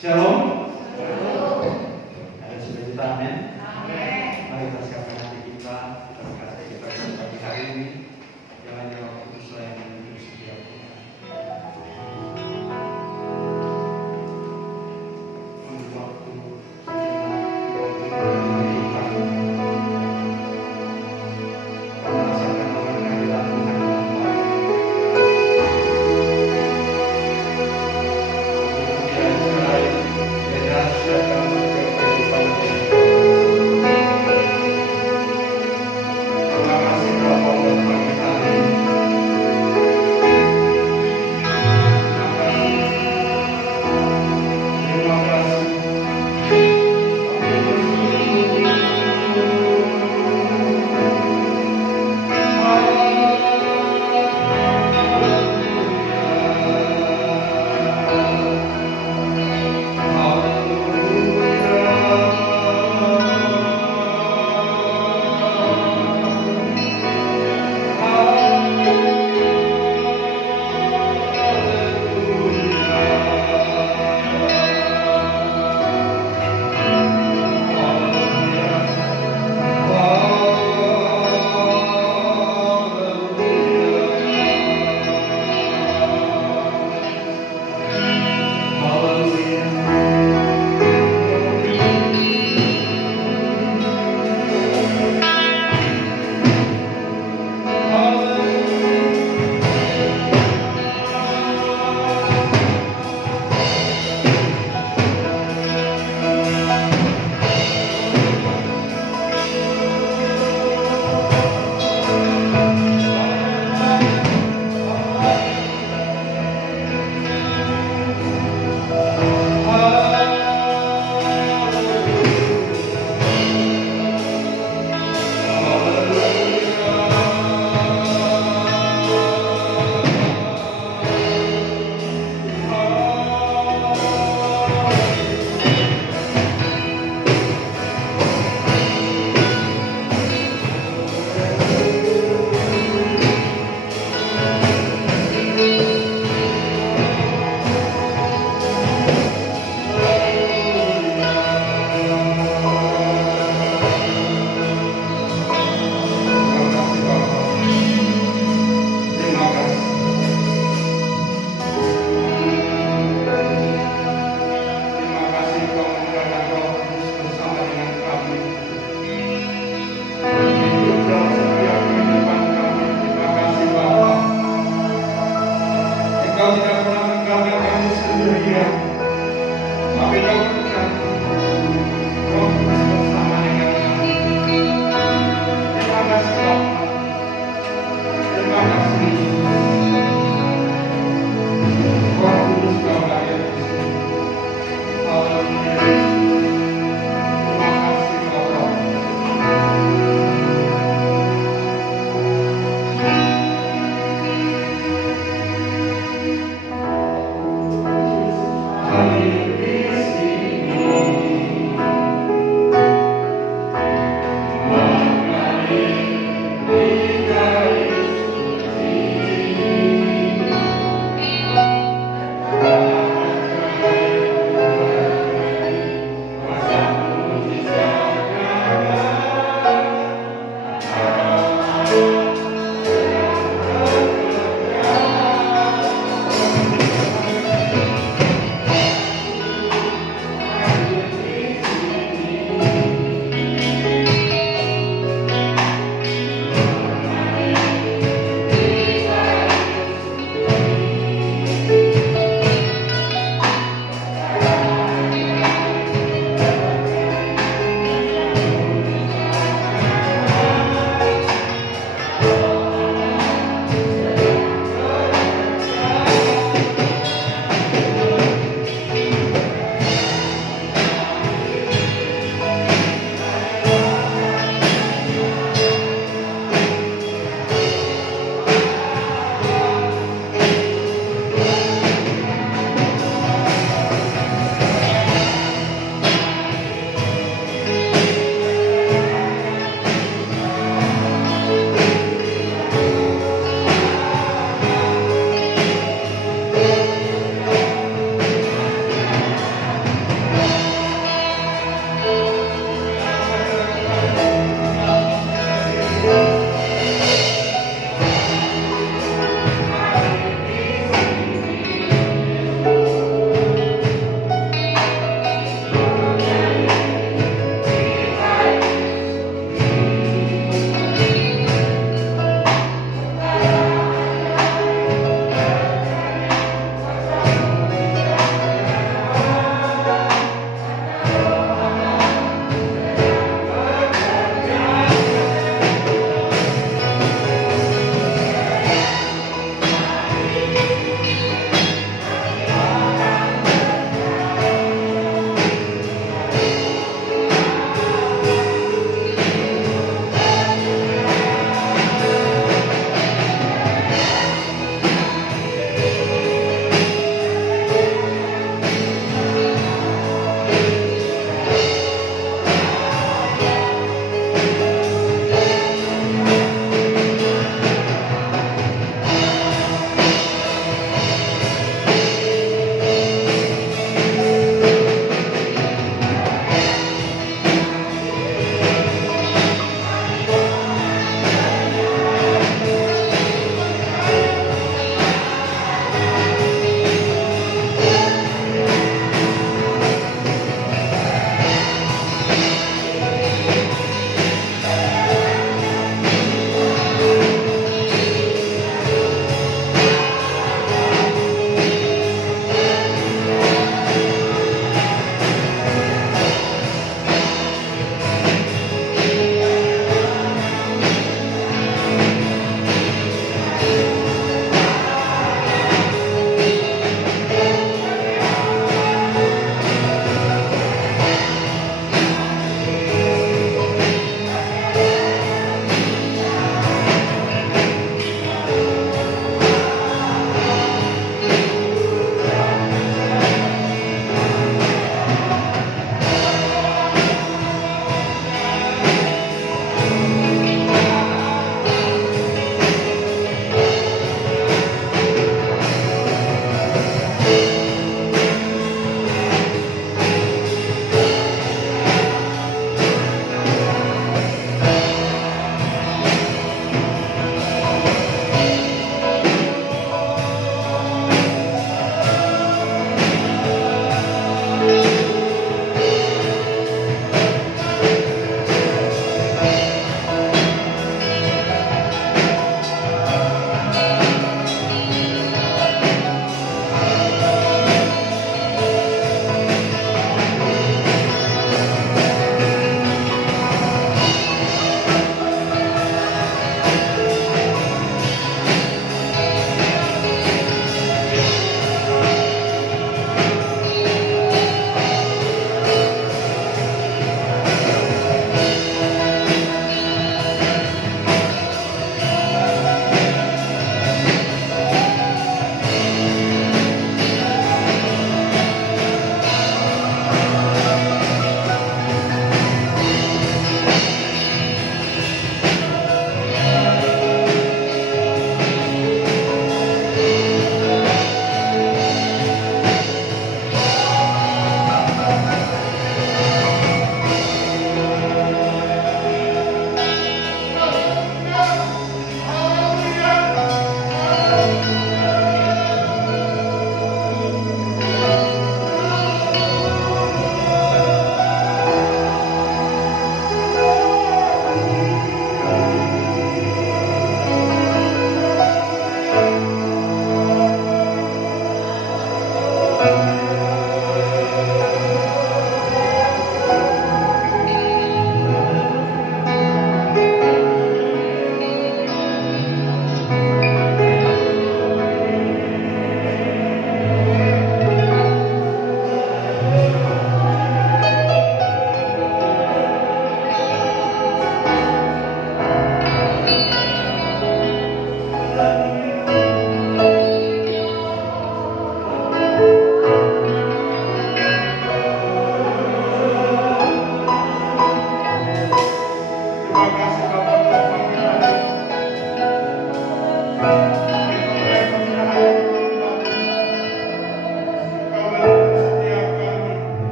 Shalom. Ada sudah kita, amin. Mari kita siapkan hati kita berkata kita pagi hari ini. Jangan jawab putus yang menuju setiap Tuhan. Ambil waktu merasakan bahwa kehadiran Tuhan dalam kemudian cerai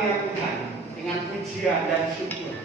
Tuhan ya Tuhan dengan pujian dan syukur.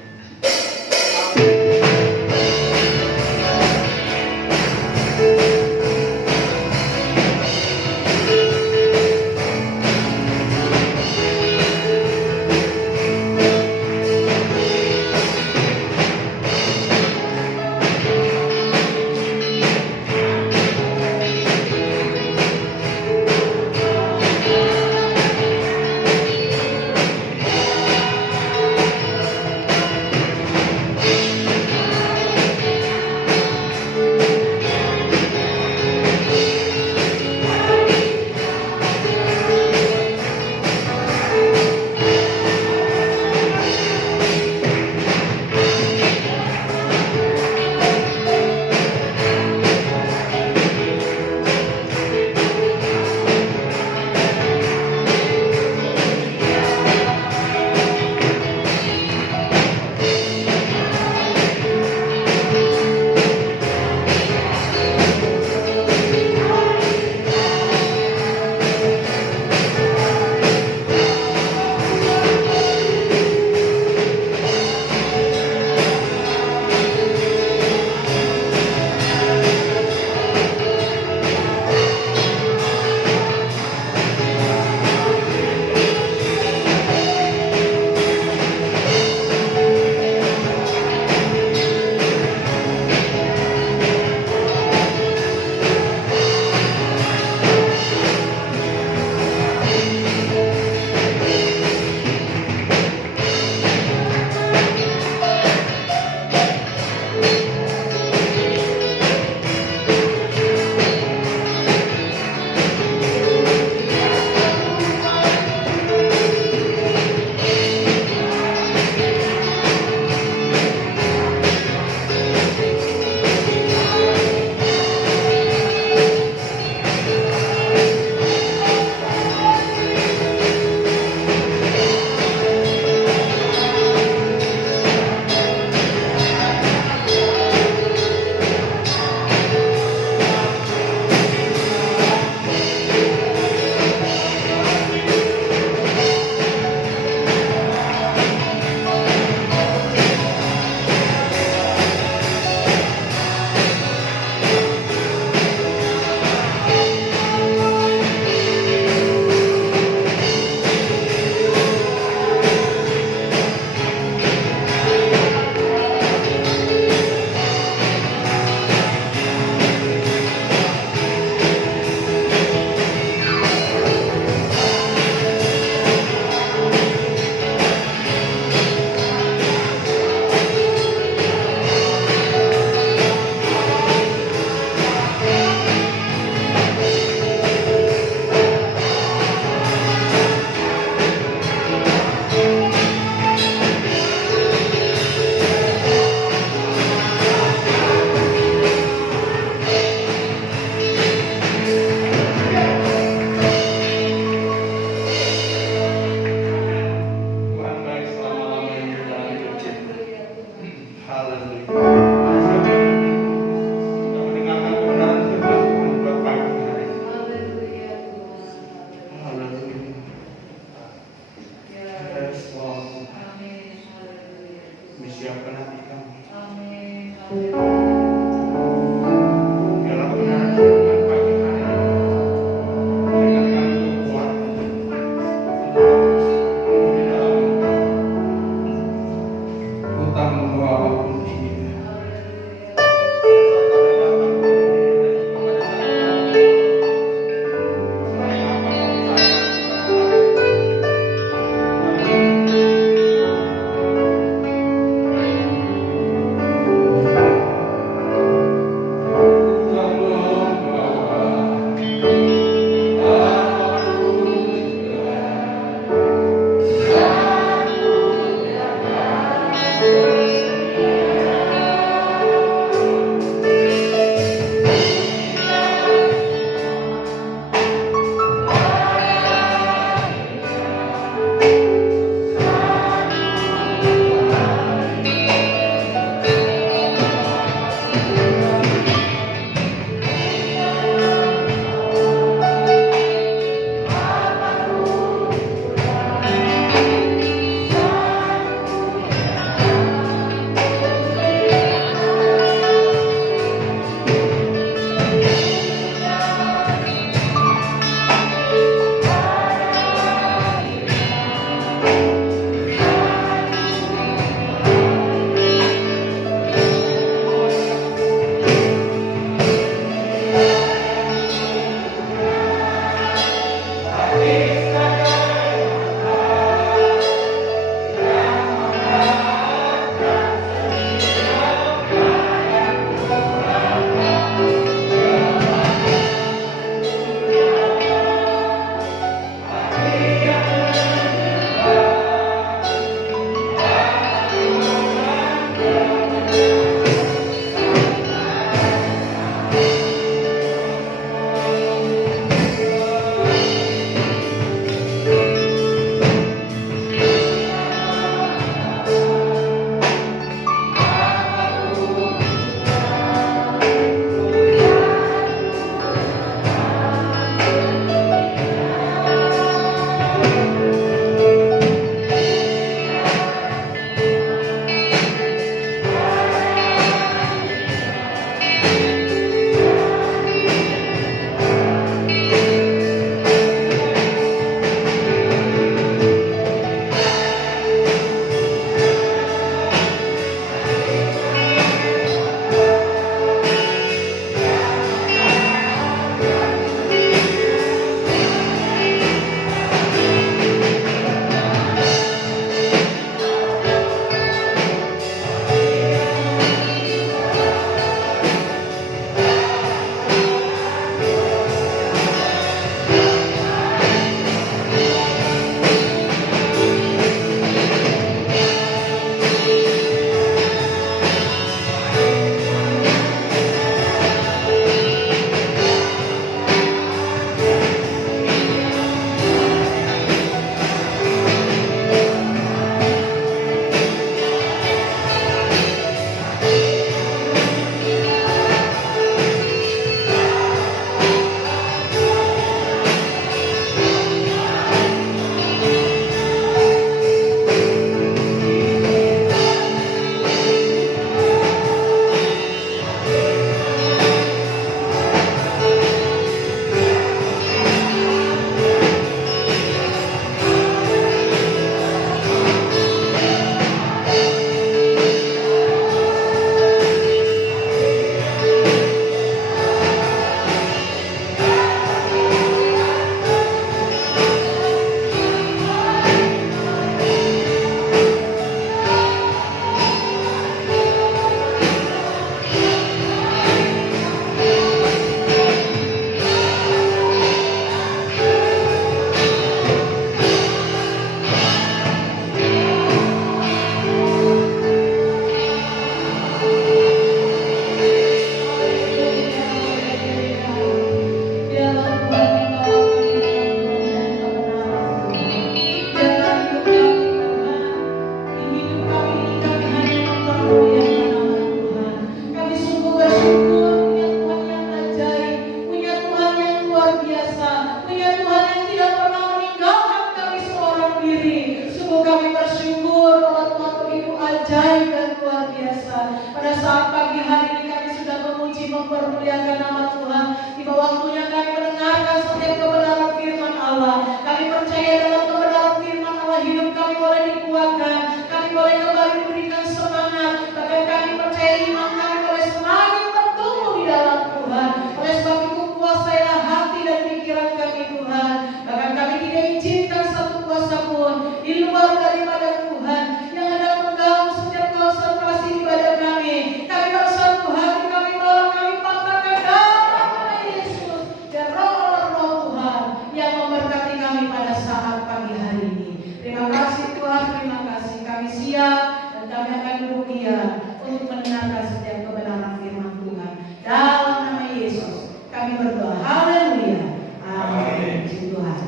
saat pagi hari ini kami sudah memuji mempermuliakan nama Tuhan. Tiba waktunya kami mendengarkan setiap kebenaran firman Allah. Kami percaya dalam kebenaran firman Allah hidup kami boleh dikuatkan, kami boleh kembali diberikan semangat, bahkan kami percaya iman kami boleh semakin bertumbuh di dalam Tuhan. Oleh sebab itu kuasailah hati dan pikiran kami Tuhan. Bahkan kami tidak izinkan satu kuasa pun di luar daripada Tuhan yang hendak mengganggu setiap konsentrasi ibadah kami. Kami bersatu hati, kami tolong, kami patahkan dalam nama Yesus dan roh Tuhan yang memberkati kami pada saat pagi hari ini. Terima kasih Tuhan, terima kasih. Kami siap dan kami akan duduk diam untuk mendengarkan setiap kebenaran firman Tuhan. Dalam nama Yesus kami berdoa. Haleluya. Amin. Puji Tuhan.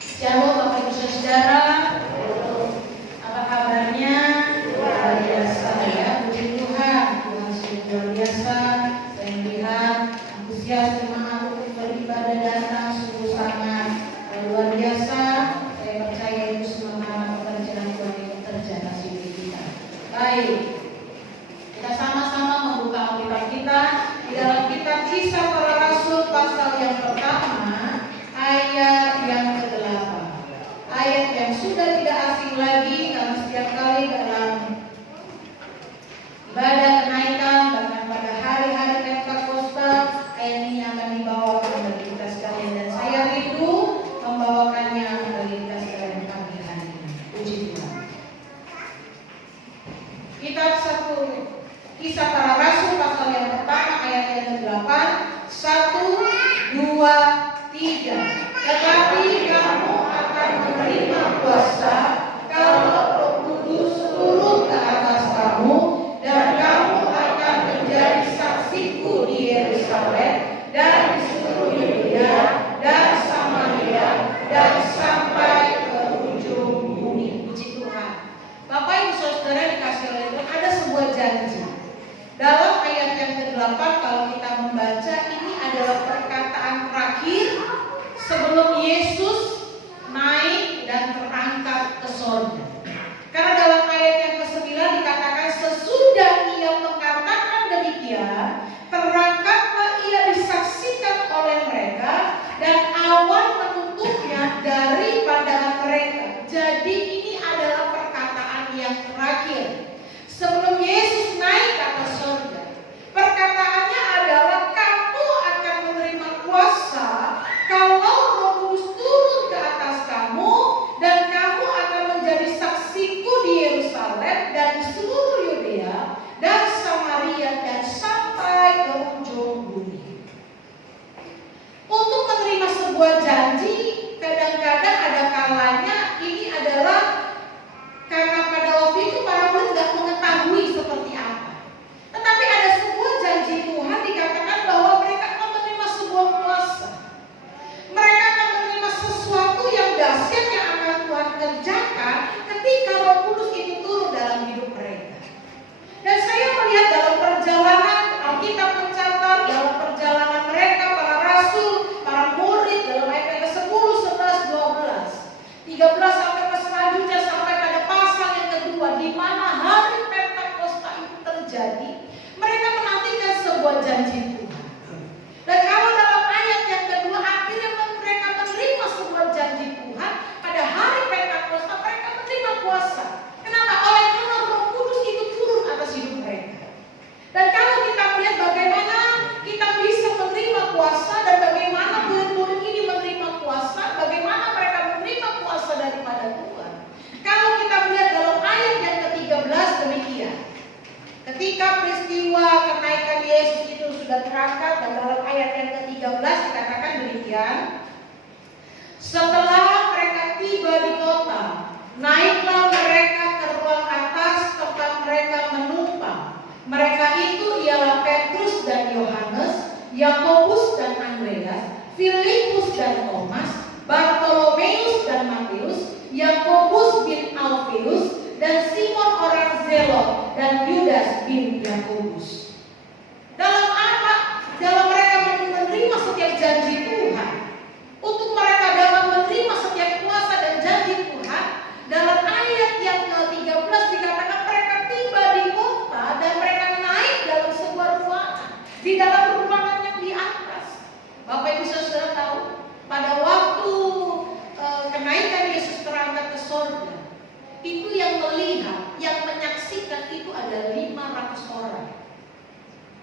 Shalom Bapak Ibu Saudara. Apa kabarnya? Luar biasa ya. Puji Tuhan. Tuhan sudah luar biasa. Saya melihat antusias jemaat untuk beribadah datang sungguh sangat luar biasa. Saya percaya itu semua karena pekerjaan Tuhan yang bekerja atas hidup kita. Baik, kita sama-sama membuka Alkitab kita di dalam kitab Kisah Para Rasul pasal yang pertama ayat yang ke-8. Ayat yang sudah tidak asing lagi karena setiap kali dalam ibadah kenaikan bahkan pada hari-hari Pentakosta ayat ini akan dibawakan bagi kita sekalian, dan saya rindu membawakannya bagi kita sekalian pagi hari ini. Puji Tuhan. Kitab 1 Kisah Para Rasul pasal yang pertama ayat yang ke-8. 1, 2, 3. Tetapi kamu akan menerima kuasa kalau Roh Kudus turun ke atas kamu, dan kamu akan menjadi saksiku di Yerusalem dan di seluruh Yudea dan Samaria dan sampai ke ujung bumi. Puji Tuhan. Bapak Ibu Saudara dikasih oleh Tuhan, ada sebuah janji. Dalam ayat yang ke-8 kalau kita membaca, ini adalah perkataan terakhir sebelum Yesus naik dan terangkat ke sorga. Karena dalam ayat yang ke-9 dikatakan sesudah ia mengatakan demikian, terangkatlah ia disaksikan oleh mereka dan awan menutupnya dari pandangan mereka. Jadi ini adalah perkataan yang terakhir sebelum Yesus naik ke atas sorga. Perkataannya adalah kamu akan menerima kuasa kalau Roh Kudus turun ke atas kamu, dan kamu akan menjadi saksiku di Yerusalem dan di seluruh Yudea dan Samaria dan sampai ke ujung bumi. Untuk menerima sebuah janji, kadang-kadang ada kalanya ini adalah karena pada waktu itu para murid tidak mengetahui seperti apa. Tetapi ada sebuah janji Tuhan dikatakan bahwa mereka akan menerima sebuah kuasa. Mereka akan menerima sesuatu yang dahsyat yang akan Tuhan kerjakan ketika Roh Kudus itu turun dalam hidup mereka. Dan saya melihat dalam perjalanan Alkitab mencatat dalam perjalanan mereka para rasul, para murid dalam ayat ke-10, 11, 12, 13 sampai ke selanjutnya sampai pada pasal yang kedua di mana hari Pentakosta itu terjadi, mereka menantikan sebuah janji Tuhan. Dan kalau dalam ayat yang kedua akhirnya mereka menerima sebuah janji Tuhan pada hari Pentakosta, mereka menerima kuasa. Kenapa? Oleh karena Roh Kudus itu turun atas hidup mereka. Dan kalau kita melihat bagaimana kita bisa menerima kuasa dan bagaimana murid-murid ini menerima kuasa, bagaimana mereka menerima kuasa daripada Tuhan. Kalau kita melihat dalam ayat yang ke-13 demikian. Ketika peristiwa kenaikan Yesus itu sudah terangkat, dan dalam ayat yang ke-13 dikatakan demikian. Setelah mereka tiba di kota, naiklah mereka ke ruang atas tempat mereka menumpang. Mereka itu ialah Petrus dan Yohanes, Yakobus dan Andreas, Filipus dan Thomas, Bartolomeus dan Matius, Yakobus bin Alfeus, dan Simon orang Zelot, dan Yudas bin Yakobus. Dalam apa? Dalam mereka menerima setiap janji Tuhan. Untuk mereka dapat menerima setiap kuasa dan janji Tuhan, dalam ayat yang ke-13 dikatakan mereka tiba di kota dan mereka naik itu ada 500 orang.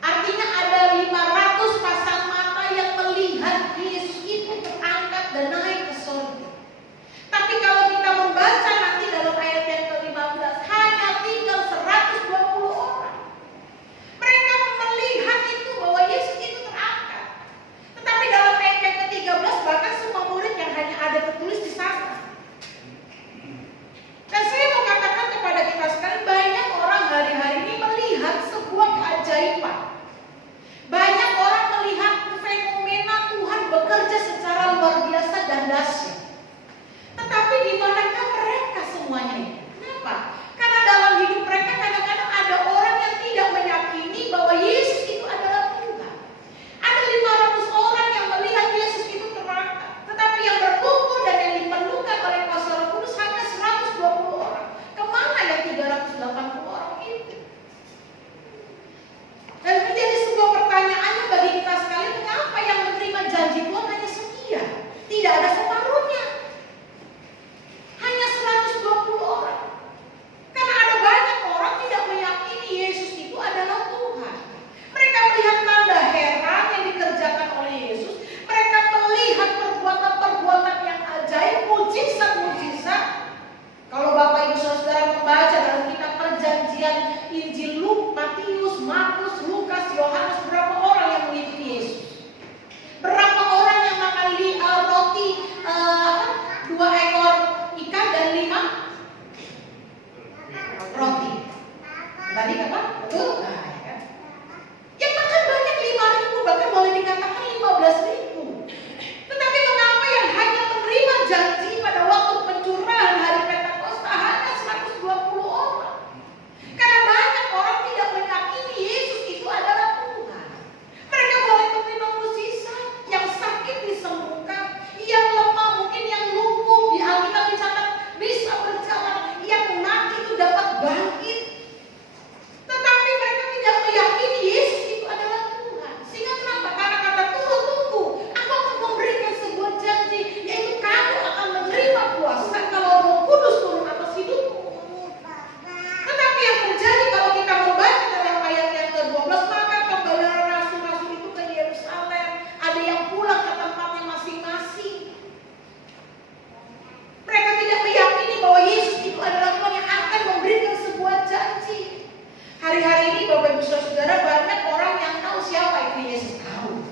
Artinya ada 500 pasang mata yang melihat Yesus itu terangkat dan naik ke surga. Tapi kalau kita membaca nanti dalam ayat yang ke-15, hanya tinggal 120 orang. Mereka melihat itu bahwa Yesus itu terangkat. Tetapi dalam ayat yang ke-13 bahkan semua murid yang hanya ada tertulis di sana. Dan saya mau katakan kepada kita sekalian, banyak orang hari-hari ini melihat sebuah keajaiban. Banyak orang melihat fenomena Tuhan bekerja secara luar biasa dan dahsyat. Tetapi di manakah mereka semuanya itu? Kenapa? Karena dalam hidup mereka kadang-kadang ada orang yang tidak meyakini bahwa Yesus itu adalah Tuhan. Ada 500 orang yang melihat Yesus itu terangkat. Tetapi yang berkumpul dan yang dipenuhkan oleh kuasa Roh Kudus hanya 120 orang. Kemana yang 380 orang itu? Dan menjadi sebuah pertanyaannya bagi kita sekalian, mengapa yang menerima janji Tuhan hanya sekian? Tidak ada separuhnya. Hanya 120 orang. Karena ada banyak orang tidak meyakini Yesus itu adalah Tuhan. Mereka melihat tanda heran yang dikerjakan oleh Yesus. Mereka melihat perbuatan-perbuatan yang ajaib, mujizat-mujizat. Kalau Bapak Ibu Saudara membaca dalam kitab Perjanjian Injil Matius, Markus, Lukas, Yohanes, berapa orang yang mengikuti Yesus? Berapa orang yang makan roti 2 ekor ikan dan 5 roti? Tadi apa? Betul? Nah, ya kan? Yang makan banyak 5.000, bahkan boleh dikatakan 15.000. Tetapi mengapa yang hanya menerima janji pada waktu pencurahan hari Pentakosta hanya 120 orang? Karena banyak orang tidak meyakini Yesus itu adalah Tuhan. Mereka boleh menerima mukjizat, yang sakit disembuhkan, yang lemah mungkin yang lumpuh di Alkitab dicatat bisa berjalan, yang mati itu dapat bangkit. Tetapi mereka tidak meyakini Yesus itu adalah Tuhan. Sehingga kenapa? Karena kata Tuhan, tunggu, aku akan memberikan sebuah janji, yaitu kamu akan menerima kuasa kalau Roh Kudus turun atas hidupmu. Tetapi yang terjadi kalau kita membaca dalam ayat yang ke-12, maka kembalilah rasul-rasul itu ke Yerusalem. Ada yang pulang ke tempatnya masing-masing. Mereka tidak meyakini bahwa Yesus itu adalah Tuhan yang akan memberikan sebuah janji. Hari-hari ini Bapak Ibu Saudara, banyak orang yang tahu siapa itu Yesus, tahu.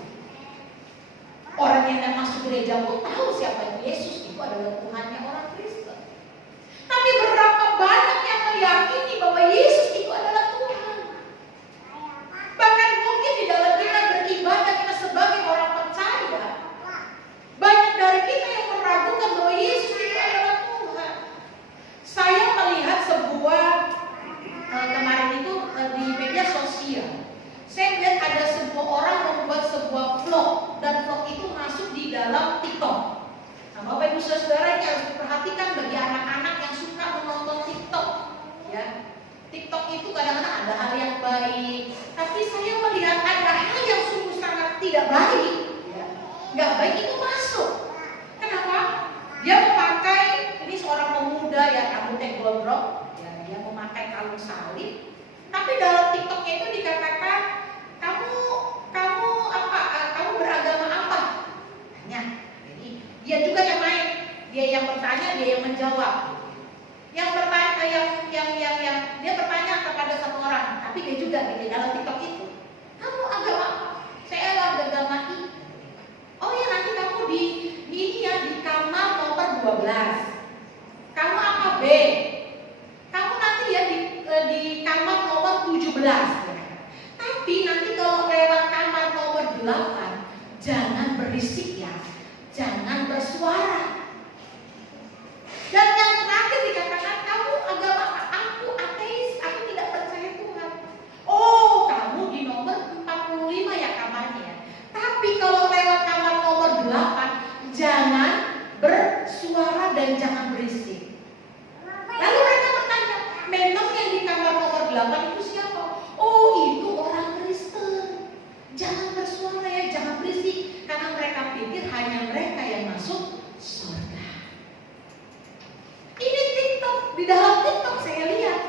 Orang yang tidak masuk gereja pun tahu siapa itu Yesus, itu adalah Tuhannya orang Kristen. Tapi berapa banyak yang meyakini bahwa Yesus itu adalah Tuhan? Bahkan mungkin di dalam kita beribadah, kita sebagai orang percaya, banyak dari kita yang meragukan bahwa Yesus itu adalah Tuhan. Saya melihat sebuah kemarin itu di media sosial, saya melihat ada sebuah orang membuat sebuah vlog, dan vlog itu masuk di dalam TikTok. Nah, Bapak Ibu Saudara ini harus diperhatikan bagi anak-anak yang suka menonton TikTok. Ya, TikTok itu kadang-kadang ada hal yang baik, tapi saya melihat ada hal yang sungguh sangat tidak baik. Ya, nggak baik itu masuk. Kenapa? Dia memakai, ini seorang pemuda ya, rambutnya gondrong. Dia memakai kalung salib, tapi dalam TikToknya itu dikatakan kamu beragama apa? Tanya. Jadi dia juga yang main, dia yang bertanya, dia yang menjawab. Yang bertanya, dia bertanya kepada satu orang, tapi dia juga di dalam TikTok itu, kamu agama apa? Saya agama I. Oh ya, nanti kamu di kamar nomor 12. Kamu apa B? Kamu nanti ya di kamar nomor 17. Tapi nanti kalau lewat kamar nomor 8, jangan berisik ya, jangan bersuara. Dan yang terakhir dikatakan, kamu agama aku ateis, aku tidak percaya Tuhan. Oh, kamu di nomor 45 ya kamarnya. Tapi kalau lewat kamar nomor 8, jangan bersuara dan jangan berisik. Lalu mereka bertanya, memang yang di kamar nomor 8 itu siapa? Oh, itu orang Kristen. Jangan bersuara ya, jangan berisik. Karena mereka pikir hanya mereka yang masuk surga. Ini TikTok, di dalam TikTok saya lihat.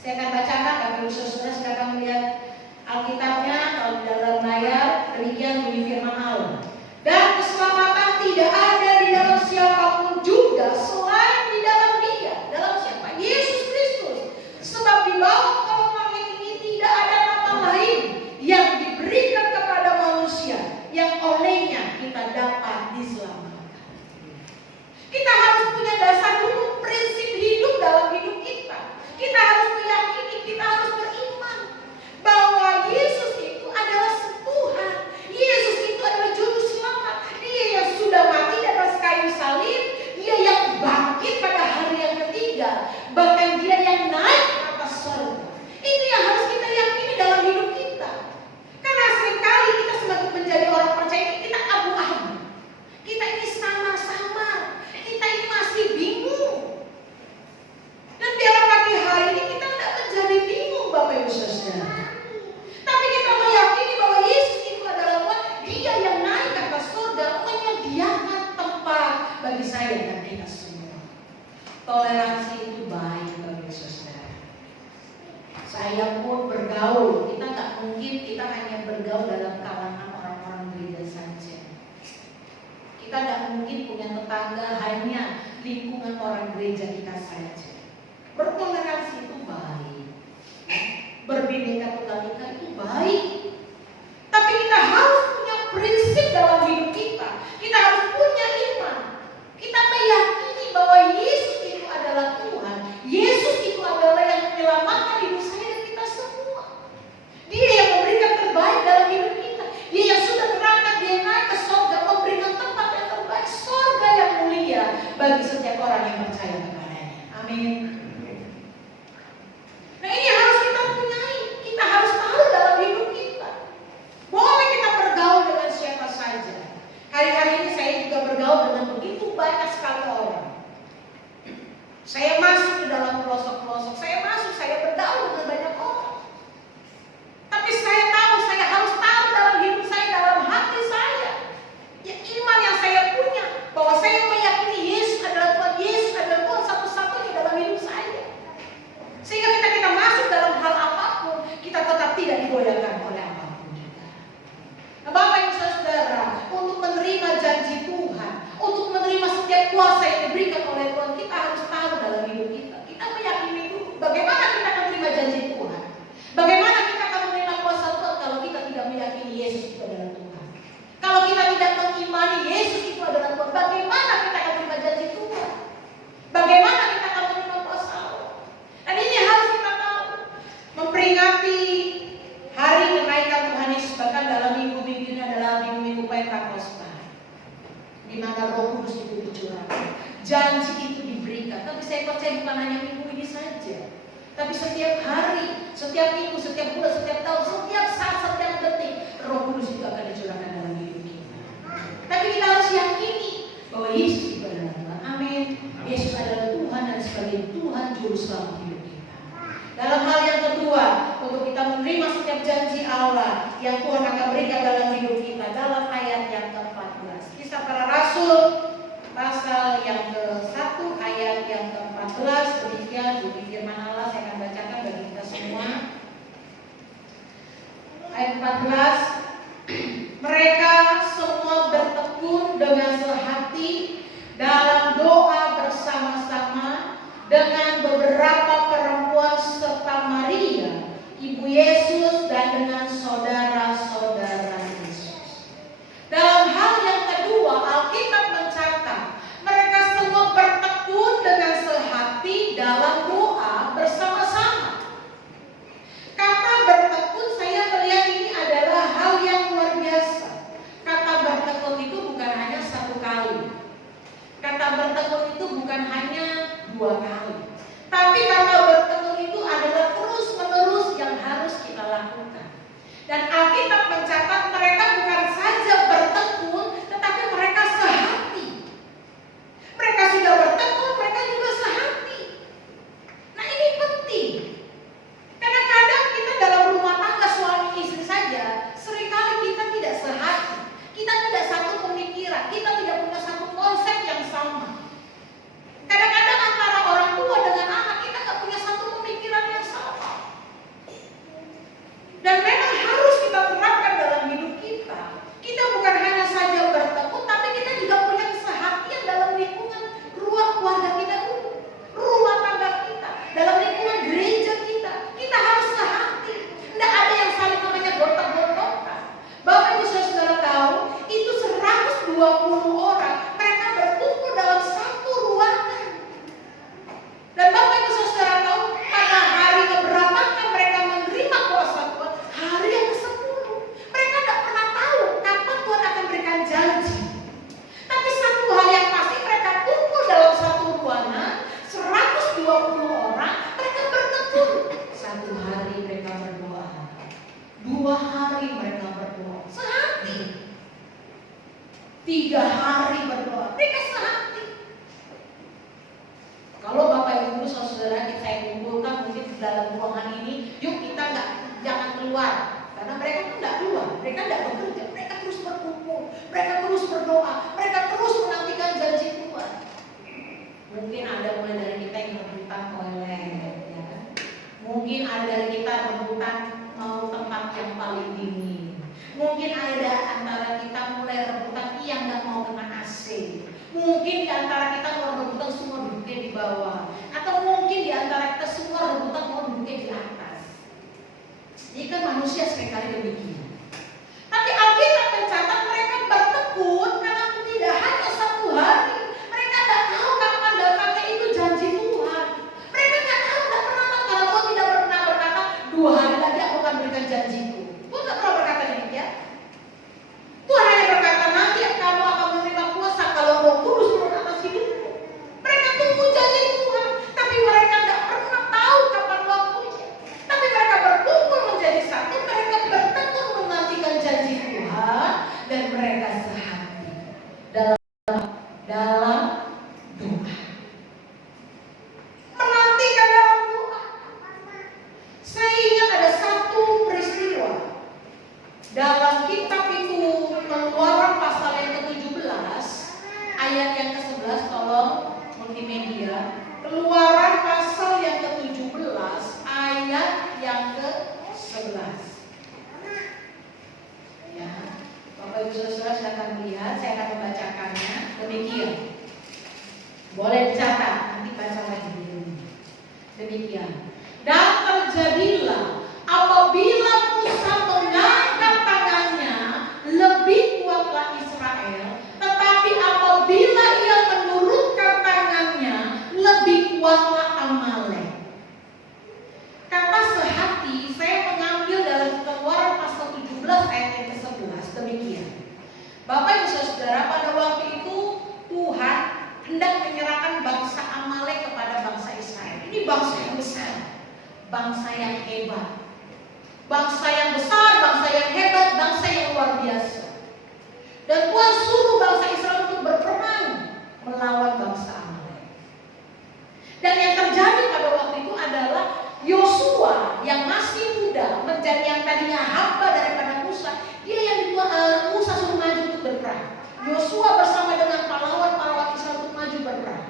Saya akan bacakan, Bapak Ibu Saudara sekarang melihat Alkitabnya kalau di dalam layar. Demikian bunyi firman Allah. Dan keselamatan tidak ada di dalam siapapun juga selain di dalam Dia. Dalam siapa? Yesus Kristus. Sebab di bawah kolong langit ini tidak ada nama lain yang diberikan kepada manusia yang olehnya kita dapat diselamatkan. Kita harus punya dasar dulu prinsip hidup dalam hidup kita. Kita harus meyakini, kita harus beriman bahwa Yesus itu adalah Tuhan. Yesus itu adalah juru selamat. Dia yang sudah mati di atas kayu salib, Dia yang bangkit pada hari yang ketiga, bahkan Dia yang naik ke atas surga. Ini yang harus kita yakini dalam hidup kita. Karena seringkali kita semakin menjadi orang percaya, kita abu-abu. Kita ini sama-sama. Kita ini masih bingung. Dan biarlah pagi hari ini kita tidak menjadi bingung, Bapak Ibu Saudara. Tapi kita meyakini bahwa Yesus itu adalah Tuhan. Dia yang naik ke atas surga, menyediakan tempat bagi saya dan kita semua. Toleransi itu baik, Bapak Ibu Saudara. Saya pun bergaul. Kita nggak mungkin kita hanya bergaul dalam kalangan orang-orang gereja saja. Kita nggak mungkin punya tetangga hanya lingkungan orang gereja kita saja. Bertoleransi itu baik. Berbineka tunggal ika itu baik. Tapi kita harus punya prinsip dalam hidup kita. Kita harus punya iman. Kita meyakini bahwa Yesus itu adalah Tuhan. Yesus itu adalah yang menyelamatkan hidup saya dan kita semua. Dia yang memberikan terbaik dalam hidup kita. Dia yang sudah berangkat, dia naik ke surga, memberikan tempat yang terbaik, surga yang mulia bagi setiap orang yang percaya kepadanya. Amin. Nah, ini harus kita punyai. Kita harus tahu dalam hidup kita. Boleh kita bergaul dengan siapa saja. Hari-hari ini saya juga bergaul dengan begitu banyak sekali orang. Saya masuk ke dalam pelosok-pelosok. Saya bergaul dengan banyak orang. Tapi saya tahu, saya harus tahu dalam hidup saya, dalam hati saya. Ya, iman yang saya punya. Bahwa saya meyakini Yesus adalah Tuhan. Yesus adalah Tuhan satu-satunya dalam hidup saya. Sehingga kita masuk dalam hal apapun, kita tetap tidak digoyahkan oleh apapun juga. Nah, Bapak Ibu Saudara, untuk menerima janji Tuhan, untuk menerima setiap kuasa yang diberikan oleh Tuhan, kita harus tahu dalam hidup kita. Kita meyakini dulu bagaimana kita akan menerima janji Tuhan. Bagaimana kita akan menerima kuasa Tuhan kalau kita tidak meyakini Yesus itu adalah Tuhan. Kalau kita tidak mengimani Yesus itu adalah Tuhan, bagaimana kita akan menerima janji Tuhan? Bagaimana kita akan menerima kuasa Allah? Dan ini harus kita tahu. Memperingati hari kenaikan Tuhan Yesus, bahkan dalam minggu-minggu ini adalah minggu-minggu Pentakosta, di mana Roh Kudus itu dicurahkan. Janji itu diberikan. Tapi saya percaya bukan hanya minggu ini saja, tapi setiap hari, setiap minggu, setiap bulan, setiap tahun, setiap saat, setiap detik, Roh Kudus itu akan dicurahkan dalam hidup kita. Tapi kita harus yakini bahwa Yesus itu adalah Tuhan. Amin. Yesus adalah Tuhan dan sebagai Tuhan juru selamat hidup kita. Dalam hal yang kedua, untuk kita menerima setiap janji Allah yang Tuhan akan berikan dalam hidup kita, dalam ayat yang ke-14. Kisah Para Rasul pasal yang ke-1 ayat yang ke-14. Demikian bunyi firman Allah, saya akan bacakan bagi kita semua. Ayat 14. Mereka semua bertekun dengan sehati dalam doa bersama-sama dengan beberapa perempuan serta Maria, ibu Yesus, dan dengan saudara-saudara Yesus. Dalam hal yang kedua, Alkitab mencatat mereka semua bertekun dengan sehati dalam doa bersama-sama. Kata bertekun, saya melihat ini adalah hal yang luar biasa. Kata bertekun itu bukan hanya satu kali. Kata bertekun itu bukan hanya 2 kali. Tapi kata bertekun itu adalah terus-menerus yang harus kita lakukan. Dan Alkitab mencatat mereka bukan saja bertekun, tetapi mereka sehati. Mereka sudah bertekun, mereka juga sehati. Nah, ini penting. Kadang-kadang kita dalam rumah tangga suami istri saja, seringkali kita tidak sehati. Kita tidak satu pemikiran, kita tidak punya satu konsep yang sama. Kadang-kadang antara orang tua hari berdoa. Mereka sehati. Kalau Bapak Ibu Saudara saya kumpulkan mungkin dalam ruangan ini, yuk kita jangan keluar. Karena mereka pun tidak keluar, mereka tidak bekerja, mereka terus berkumpul, mereka terus berdoa, mereka terus menantikan janji Tuhan. Mungkin ada mulai dari kita yang rebutan toilet, ya kan? Mungkin ada dari kita rebutan mau tempat yang paling dingin. Mungkin ada antara kita mulai rebutan yang nggak mau kena AC. Mungkin di antara kita mau rebutan semua duduknya di bawah, atau mungkin di antara kita semua rebutan mau duduknya di atas. Ini kan manusia seringkali demikian. Tapi Alkitab mencatat mereka bertekun karena tidak hanya satu hari. Mereka tidak tahu kapan datangnya itu janji Tuhan. Mereka tidak tahu, tidak pernah tahu. Kalau Tuhan tidak pernah berkata 2 hari lagi aku akan berikan janjiku. Tuhan tidak pernah berkata demikian. Tuhan hanya berkata nanti kamu akan menerima kuasa kalau Roh Kudus turun atas hidupmu. Mereka tunggu janji Tuhan, tapi mereka tidak pernah tahu kapan waktunya. Tapi mereka berkumpul menjadi satu, mereka bertekun menantikan janji Tuhan, dan mereka sehati dalam doa. Menantikan dalam doa. Saya ingat ada satu peristiwa dalam kitab itu, Keluaran pasal yang ke-17 ayat yang ke-11, tolong multimedia. Keluaran pasal yang ke-17 ayat yang ke-11. Ya, Bapak Ibu Saudara silakan melihat, saya akan membacakannya demikian. Boleh dicatat, nanti baca lagi di rumah. Demikian. Dan terjadilah apabila Musa mengangkat tangannya, lebih kuatlah Israel, tetapi apabila ia menurunkan tangannya, lebih kuatlah Amalek. Kata sehati saya mengambil dalam Keluaran pasal 17 ayat yang ke-11 demikian. Bapak Ibu Saudara, pada waktu itu Tuhan hendak menyerahkan bangsa Amalek kepada bangsa Israel. Ini bangsa yang besar, bangsa yang hebat, bangsa yang besar, bangsa yang hebat, bangsa yang luar biasa. Dan Tuhan suruh bangsa Israel untuk berperang melawan bangsa Amalek. Dan yang terjadi pada waktu itu adalah Yosua yang masih muda, menjadi yang tadinya hamba daripada Musa, dia yang Musa suruh maju untuk berperang. Yosua bersama dengan pahlawan-pahlawan Israel untuk maju berperang.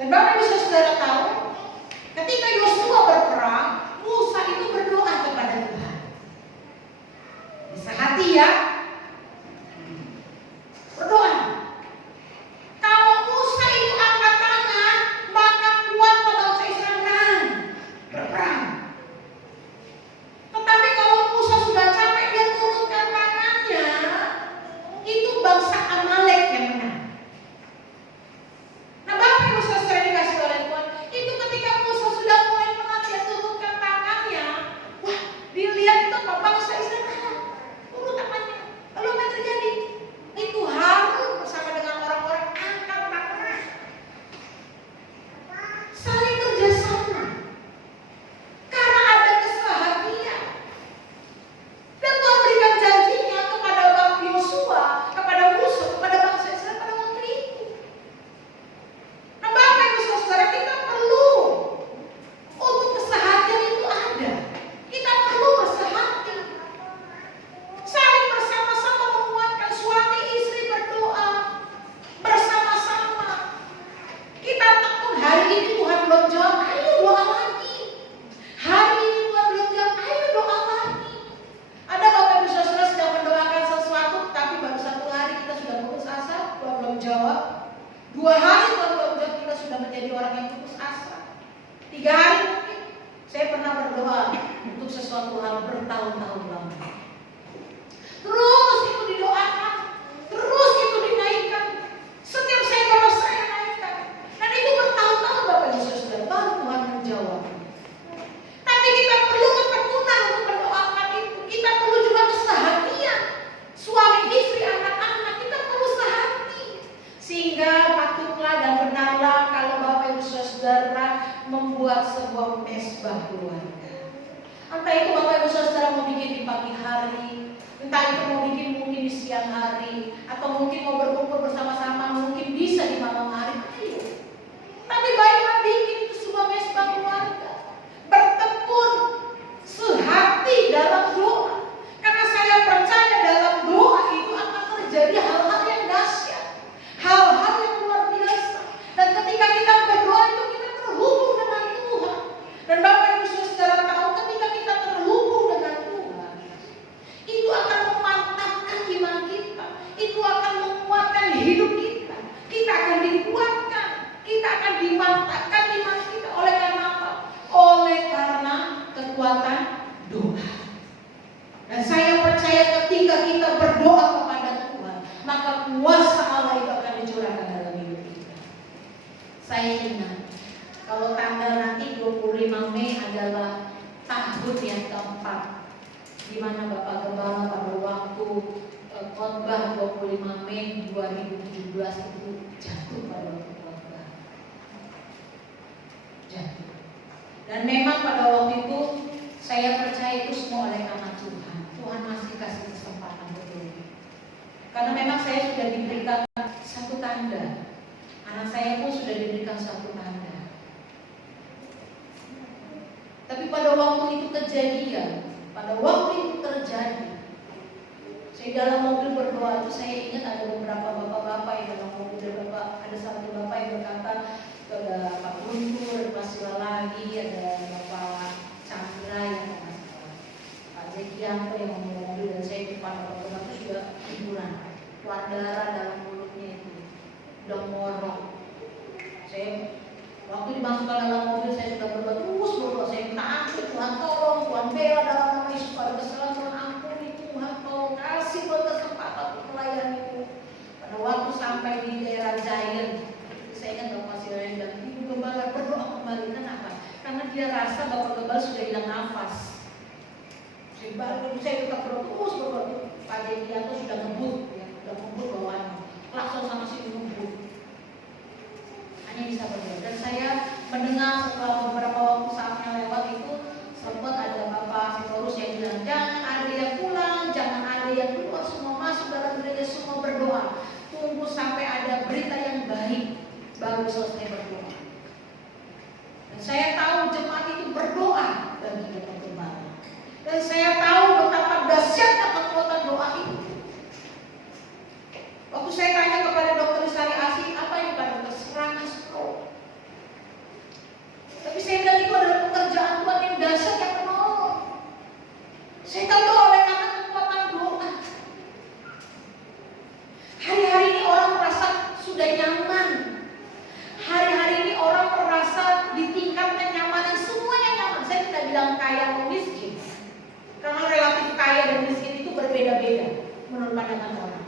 Dan Bapak Ibu Saudara tahu, ketika Yosua berperang, Musa itu berdoa kepada Tuhan. Sehati ya, berdoa. Kalau Musa itu angkat tangan, maka kuat bangsa Israel menang berperang. Tetapi kalau Musa sudah capek, dia turunkan tangannya, itu bangsa Amalek yang menang. Nah, Bapak Ibu Saudara dikasih oleh Tuhan, itu ketika Musa sudah mulai menang, dia turunkan tangannya. Wah, dilihat itu bangsa Israel kalah. Turun tangannya. Lalu apa yang terjadi? Itu Harun bersama dengan orang-orang angkat tangan. Saling kerjasama. Karena ada kesehatian. Dan Tuhan berikan janjinya kepada bangsa Yosua, kepada Musa, kepada bangsa Israel pada waktu itu. Nah, Bapak Ibu Saudara, kita perlu untuk kesehatan itu ada. Kita perlu bersehati. Saling bersama-sama menguatkan, suami istri berdoa bersama-sama. Kita tekun, hari ini Tuhan belum jawab, ayo doa lagi. Hari ini Tuhan belum jawab, ayo doa lagi. Ada Bapak Ibu Saudara sedang mendoakan sesuatu, tapi baru 1 hari kita sudah putus asa, Tuhan belum jawab. 2 hari Tuhan belum jawab, kita sudah menjadi orang yang putus asa. 3 hari mungkin. Saya pernah berdoa untuk sesuatu hal bertahun-tahun lama. Terus itu didoakan, terus itu dinaikkan. Setiap saya baru saya naikkan. Dan itu bertahun-tahun Bapak Ibu Saudara, baru Tuhan menjawab. Tapi kita perlu ketekunan untuk mendoakan itu. Kita perlu juga kesehatian. Suami, istri, anak-anak, kita perlu sehati. Sehingga patutlah dan benarlah kalau Bapak Ibu Saudara membuat sebuah mesbah keluarga. Entah itu Bapak Ibu Saudara mau bikin di pagi hari, entah itu mau bikin mungkin mungkin di siang hari, atau mungkin mau berkumpul bersama-sama, mungkin bisa di malam hari. Ayo. Tapi baiklah bikin itu sebuah mesbah keluarga, bertekun sehati dalam doa. Karena saya percaya dalam doa itu akan terjadi hal-hal yang dahsyat, hal-hal yang luar biasa. Dan ketika kita berdoa itu kita terhubung dengan Tuhan. Dan Bapak Ibu Saudara tahu, ketika kita terhubung dengan Tuhan, itu akan memantapkan iman kita, itu akan menguatkan hidup kita. Kita akan dikuatkan, kita akan dimantapkan iman kita. Oleh karena apa? Oleh karena kekuatan doa. Dan saya percaya ketika kita berdoa kepada Tuhan, maka kuasa Allah itu akan dicurahkan dalam hidup kita. Saya ingat, kalau tanggal nanti 25 Mei adalah tahun yang keempat, di mana Bapak Gembala pada waktu khotbah 25 Mei 2017 itu jatuh pada waktu khotbah. Jatuh. Dan memang pada waktu itu saya percaya itu semua oleh karena Tuhan. Tuhan masih kasih kesempatan betul. Karena memang saya sudah diberikan satu tanda. Anak saya pun sudah diberikan satu tanda. Tapi pada waktu itu kejadian, pada waktu itu terjadi, saya dalam mobil berdoa itu saya ingat ada beberapa bapak-bapak yang dalam mobil bapak, ada satu bapak yang berkata, ada Pak Guntur, Pak Silalagi, ada Bapak Chandra yang Pak Zekianto yang membawa mobil, dan saya di depan bapak-bapak itu sudah hiburan, keluar darah dalam mulutnya itu, udah ngorok. Saya waktu dimasukkan dalam mobil saya sudah berdoa, saya minta ampun Tuhan, tolong Tuhan bela dalam nama Yesus, pada kesalahan Tuhan ampuni Tuhan, tolong kasih buat kesempatan untuk melayanimu. Pada waktu sampai di daerah Giant, saya ingat Bapak Silalagi bilang, Ibu Gembala berdoa kembali. Kenapa? Karena dia rasa Bapak Gembala sudah hilang nafas. Saya tetap berdoa, Pak Zekianto sudah ngebut, ya, sudah ngebut bawaannya, klakson sama si ngebut. Hanya bisa berdoa. Dan saya mendengar setelah beberapa waktu saatnya lewat itu, sempat ada Bapak Sitorus yang bilang, jangan ada yang pulang, jangan ada yang keluar, semua masuk dalam gereja, semua berdoa. Tunggu sampai ada berita yang baik, baru selesai berdoa. Dan saya tahu jemaat itu berdoa bagi Bapak Gembala. Dan saya tahu betapa dahsyatnya kekuatan doa itu. Waktu saya tanya kepada Dokter Sari Asih, apa ini Pak Dokter? Serangan stroke. Tapi saya bilang itu adalah pekerjaan Tuhan yang dahsyat yang menolong. Saya tahu itu oleh karena kekuatan doa. Hari-hari ini orang merasa sudah nyaman. Hari-hari ini orang merasa di tingkat kenyamanan semuanya nyaman. Saya tidak bilang kaya atau miskin, karena relatif kaya dan miskin itu berbeda-beda menurut pandangan orang.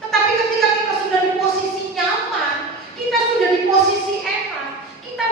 Tetapi ketika kita sudah di posisi nyaman, kita sudah di posisi enak, kita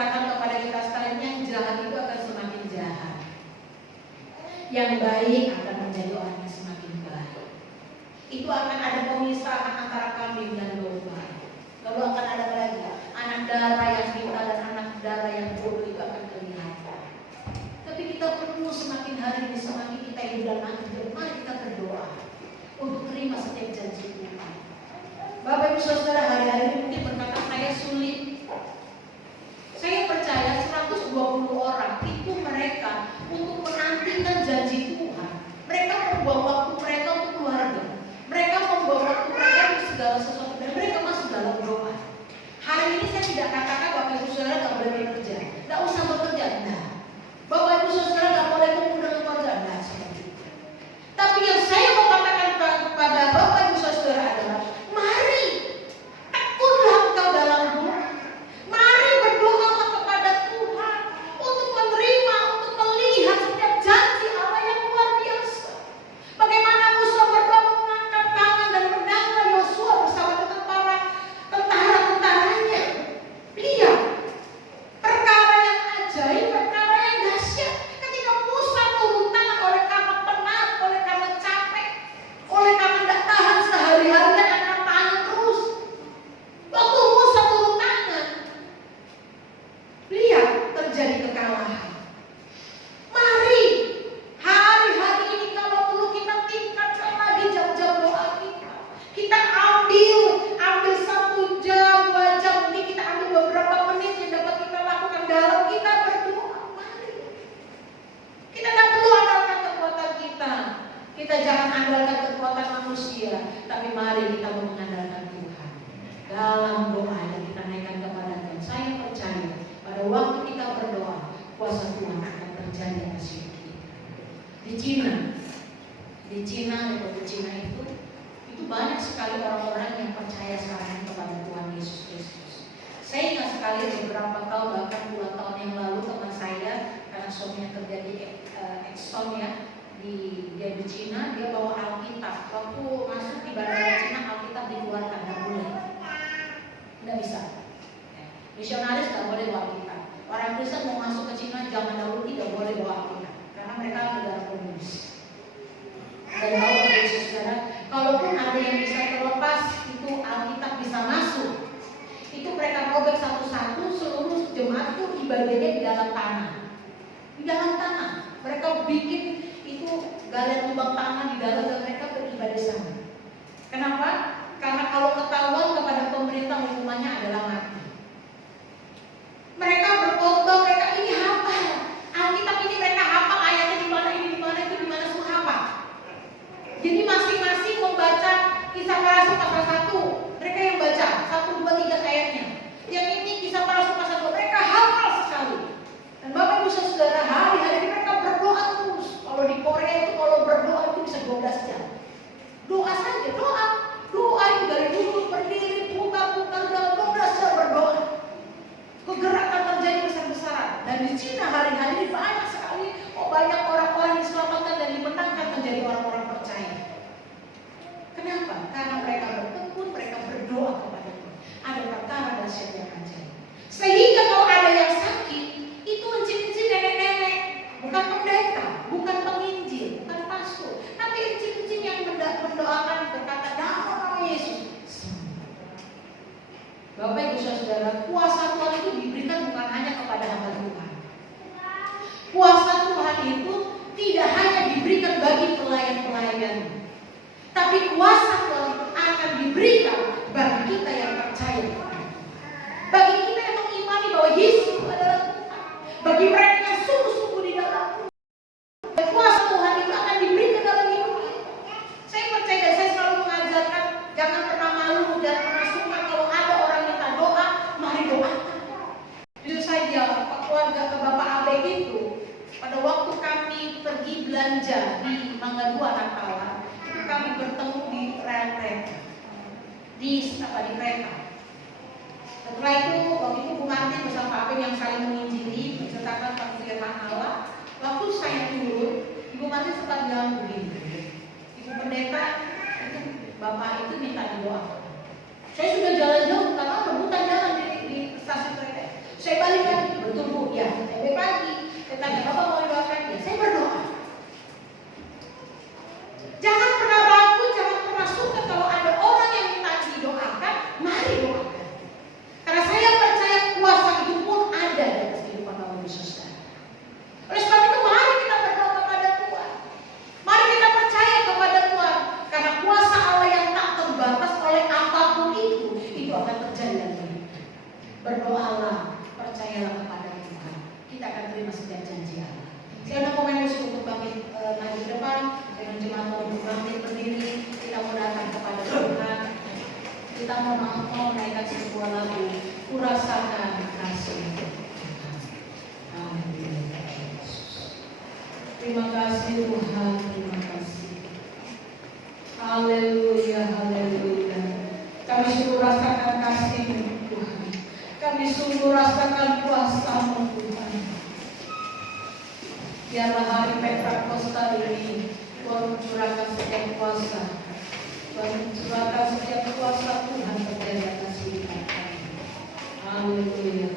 katakan kepada kita sekalian, yang jahat itu akan semakin jahat, yang baik akan menjadi orang yang semakin baik. Itu akan ada pemisahan antara kambing dan domba. Lalu akan ada lagi anak darah yang pintar dan anak darah yang bodoh, itu akan kelihatan. Tapi kita perlu semakin hari ini semakin kita hidup dan mari kita berdoa untuk terima setiap janji Tuhan. Bapak Ibu Saudara, hari-hari ini mungkin berkata saya sulit. Saya percaya 120 orang itu mereka untuk menantikan janji Tuhan. Mereka membuang waktu mereka untuk keluarga. Mereka membuang waktu mereka untuk segala sesuatu, dan mereka masuk dalam doa. Hari ini saya tidak katakan Bapak Ibu Saudara tidak boleh bekerja, tidak usah bekerja, nah. Bapak Ibu Saudara tidak boleh kumpul dengan keluarga, nah. Tapi yang saya mau katakan kepada Bapak Ibu Saudara adalah, mari tekunlah engkau dalam doa. Mari berdoalah kepada Tuhan untuk menerima, untuk melihat setiap janji Allah yang luar biasa. Bagaimana Musa berdoa mengangkat tangan dan menangkap Yosua bersama dengan para tentara-tentaranya. Lihat, perkara yang ajaib, perkara yang dahsyat. Ketika Musa turun tangan oleh karena penat, oleh karena capek, oleh karena tidak tahan sehari-harian angkat tangan terus. Waktu Musa turun tangan, lihat terjadi kekalahan. Mari hari-hari ini kalau perlu kita tingkatkan lagi jam-jam doa kita. Kita ambil 1 jam, 2 jam, mungkin kita ambil beberapa menit yang dapat kita lakukan dalam kita berdoa. Mari. Kita tidak perlu andalkan kekuatan kita. Kita jangan andalkan kekuatan manusia, tapi mari kita mengandalkan Tuhan. Dalam doa yang kita naikkan kepada Tuhan, saya percaya pada waktu kita berdoa, kuasa Tuhan akan terjadi atas hidup kita. Di Cina, Republik Cina itu banyak sekali orang-orang yang percaya sekarang kepada Tuhan Yesus Kristus. Saya ingat sekali beberapa tahun, bahkan 2 tahun yang lalu, teman saya, karena suaminya kerja di Exxon ya, dia di Cina, dia bawa Alkitab. Waktu masuk di bandara Cina, Alkitab dikeluarkan, tidak boleh, tidak bisa. Misionaris tidak boleh bawa Alkitab. Orang Kristen mau masuk ke Cina zaman dahulu tidak boleh bawa Alkitab, karena mereka negara komunis. Dan tahu saudara, kalaupun ada yang bisa terlepas, itu Alkitab bisa masuk. Itu mereka robek satu-satu, seluruh jemaat itu ibadahnya di dalam tanah. Di dalam tanah, mereka bikin itu galian lubang tanah di dalam dan mereka beribadah sana. Kenapa? Karena kalau ketahuan kepada pemerintah hukumannya adalah mati. Mereka berkhotbah, mereka ini hafal Alkitab ini, mereka hafal ayatnya di mana, ini di mana, itu di mana, semua hafal. Jadi masing-masing membaca Kisah Para Rasul pasal 1, mereka yang baca 1, 2, 3 ayatnya. Yang ini Kisah Para Rasul pasal 2, mereka hafal sekali. Dan Bapak Ibu Saudara, hari-hari mereka berdoa terus. Kalau di Korea itu kalau berdoa itu bisa 12 jam. Doa saja, doa itu dari duduk, berdiri, putar-putar dalam 12 jam berdoa. Kegerakan terjadi besar-besaran. Dan di Cina hari-hari ini banyak sekali, banyak orang-orang diselamatkan dan dimenangkan menjadi orang-orang percaya. Kenapa? Karena mereka bertekun, mereka berdoa kepada Tuhan. Ada perkara dahsyat yang ajaib. Sehingga kalau ada yang sakit, itu encik-encik nenek-nenek, bukan pendeta, bukan penginjil, bukan pastor, tapi encik-encik yang mendoakan berkata dalam nama Yesus. Bapak Ibu Saudara, kuasa Tuhan itu diberikan bukan hanya kepada hamba Tuhan. Kuasa Tuhan itu tidak hanya diberikan bagi pelayan-pelayan, tapi kuasa Tuhan itu akan diberikan bagi kita yang percaya kepada Tuhan. Bagi kita yang mengimani bahwa Yesus adalah Tuhan. Bagi mereka yang sungguh-sungguh di dalam Tuhan. Kuasa Tuhan itu akan diberikan dalam hidup kita. Saya percaya, saya selalu mengajarkan jangan pernah malu, jangan pernah sungkan kalau ada orang minta doa, mari doakan. Jujur saja, keluarga ke Bapak Abek itu, pada waktu kami pergi belanja di Mangga 2 Natalan, itu kami bertemu di rel kereta, di kereta. Setelah itu, waktu itu Bu Martin bersama Pak Abek yang saling menginjili, menceritakan tentang firman Allah. Waktu saya turun, Ibu Martin sempat bilang begini, Ibu Pendeta, Bapak itu minta didoakan. Saya sudah jalan jauh, karena rebutan jalan di stasiun kereta. Saya balik lagi, Saya tanya, Bapak mau doakan dia? Saya berdoa. Jangan pernah ragu, jangan pernah sungkan kalau ada orang yang minta didoakan, mari doakan. Karena saya percaya kuasa itu pun ada di atas kehidupan Bapak Ibu Saudara. Oleh sebab itu mari kita berdoa kepada Tuhan. Mari kita percaya kepada Tuhan. Karena kuasa Allah yang tak terbatas oleh apapun itu akan terjadi dalam hidup kita. Berdoalah, percayalah kepada Tuhan. Kita akan terima setiap janji Allah. Saya undang pemain musik untuk bangkit maju ke depan. Saya menjemaat untuk bangkit berdiri. Kita mau datang kepada Tuhan. Kita mau menaikkan sebuah lagu. Kurasakan kasih. Amin. Terima kasih Tuhan, terima kasih. Haleluya, haleluya. Kami sungguh rasakan kasih-Mu Tuhan. Kami sungguh rasakan kuasa-Mu Tuhan. Biarlah hari Pentakosta ini Tuhan mencurahkan setiap kuasa. Tuhan mencurahkan setiap kuasa Tuhan terjadi atas hidup kami. Haleluya,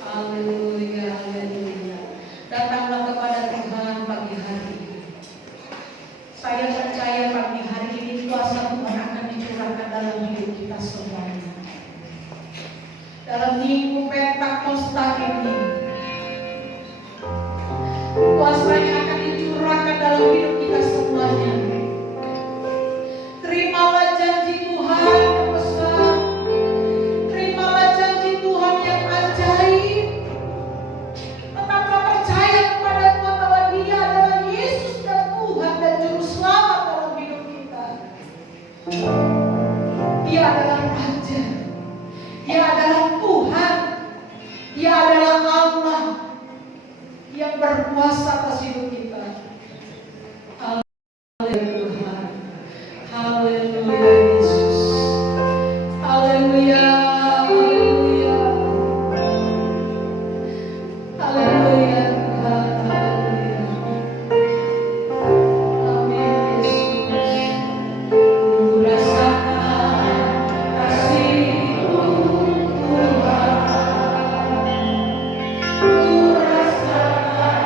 haleluya, haleluya. Datanglah kepada Tuhan pagi hari ini. Saya percaya pagi hari ini kuasa Tuhan akan dicurahkan dalam hidup kita semuanya. Dalam minggu Pentakosta ini, kuasanya akan dicurahkan dalam hidup kita semuanya. Terimalah janji Tuhan yang besar. Terimalah janji Tuhan yang ajaib. Tetaplah percaya kepada Tuhan bahwa Dia adalah Yesus dan Tuhan dan Juru Selamat dalam hidup kita. Dia adalah Raja. Dia adalah Tuhan. Dia adalah Allah yang berkuasa atas hidup kita. Haleluya Tuhan. Haleluya Yesus. Haleluya. Haleluya. Haleluya Tuhan. Haleluya. Amin Yesus. Rasakan kasih-Mu Tuhan. Rasakan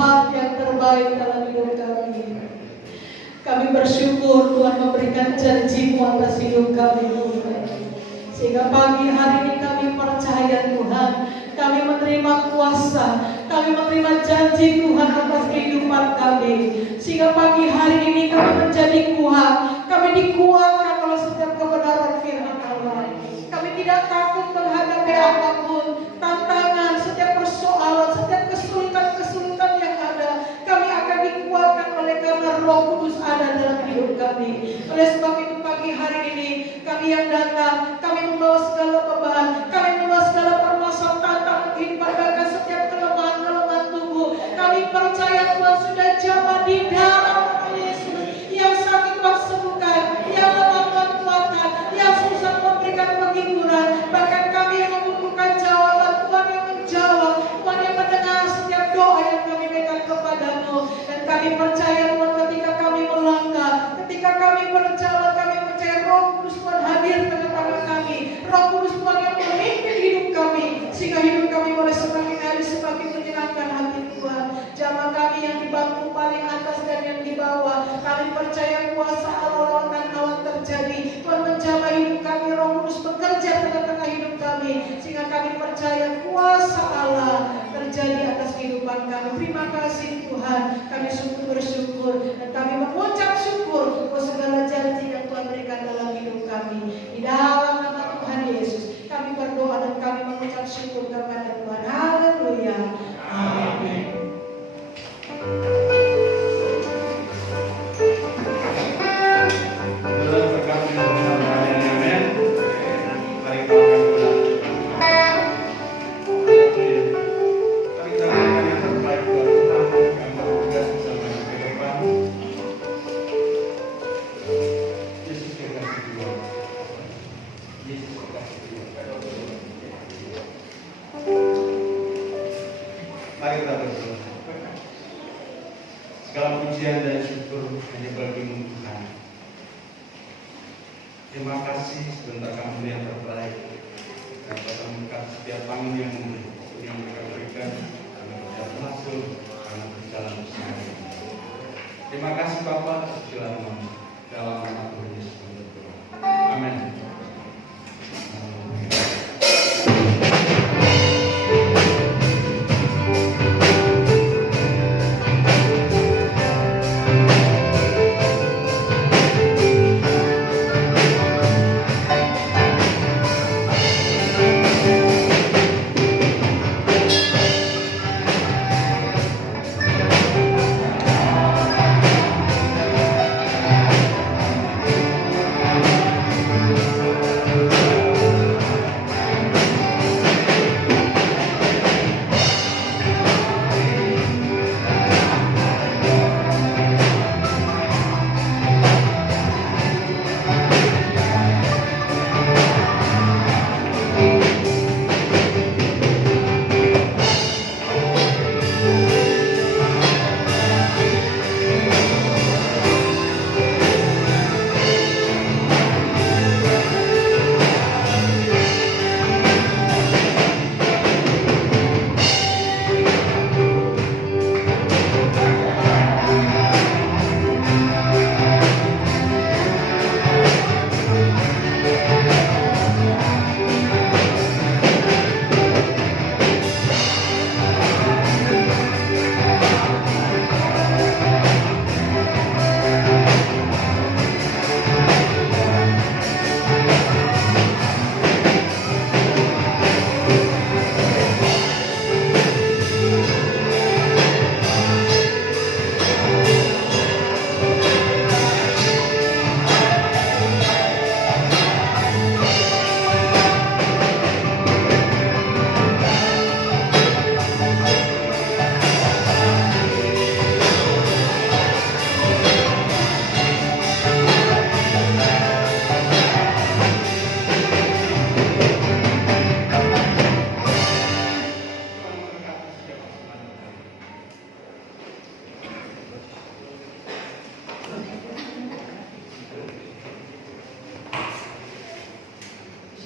Tuhan yang terbaik dalam hidup kami. Kami bersyukur Tuhan memberikan janji-Mu atas hidup kami, Tuhan. Sehingga pagi hari ini kami percaya Tuhan, kami menerima kuasa, kami menerima janji Tuhan atas kehidupan kami. Sehingga pagi hari ini kami menjadi kuat, kami dikuatkan oleh setiap kebenaran firman Allah. Kami tidak takut menghadapi apapun, tantangan, setiap persoalan, setiap kesulitan-kesulitan yang ada. Kami akan dikuatkan oleh karena Roh Kudus ada dalam hidup kami. Oleh sebab itu pagi hari ini kami yang datang, kami membawa segala beban, kami membawa segala permasalahan tantangan kehidupan, bahkan setiap kelemahan-kelemahan tubuh. Kami percaya Tuhan sudah jamah di dalam nama Yesus. Yang sakit Tuhan sembuhkan, yang lemah Tuhan kuatkan, yang susah memberikan penghiburan. Bahkan kami yang membutuhkan jawaban, Tuhan yang menjawab, Tuhan yang mendengar setiap doa yang kami berikan kepadamu. Dan kami percaya Tuhan ketika kami melangkah, ketika kami berjalan, kami percaya Roh Kudus Tuhan hadir tengah-tengah kami. Roh Kudus Tuhan yang memimpin hidup kami, sehingga hidup kami boleh semakin hari semakin menyenangkan hati Tuhan. Jamaah kami yang di bangku paling atas dan yang di bawah, kami percaya kuasa Allah dan awan terjadi. Tuhan menjamah hidup kami, Roh Kudus bekerja tengah-tengah hidup kami, sehingga kami percaya kuasa Allah terjadi atas kehidupan kami. Terima kasih Tuhan, kami sungguh bersyukur dan kami mengucap syukur untuk segala janji yang Tuhan berikan dalam hidup kami. Di dalam nama Tuhan Yesus kami berdoa dan kami mengucap syukur kepada Tuhan. Haleluya. Amin. Mari kita berdoa. Segala pujian dan syukur hanya bagi-Mu Tuhan. Terima kasih sebentar kami yang terbaik. Dan Bapak mengangkat setiap angin yang mereka berikan, kami bisa masuk, kami berjalan bersama. Terima kasih Bapak, berjalan dalam nama Tuhan Yesus berdoa. Amin.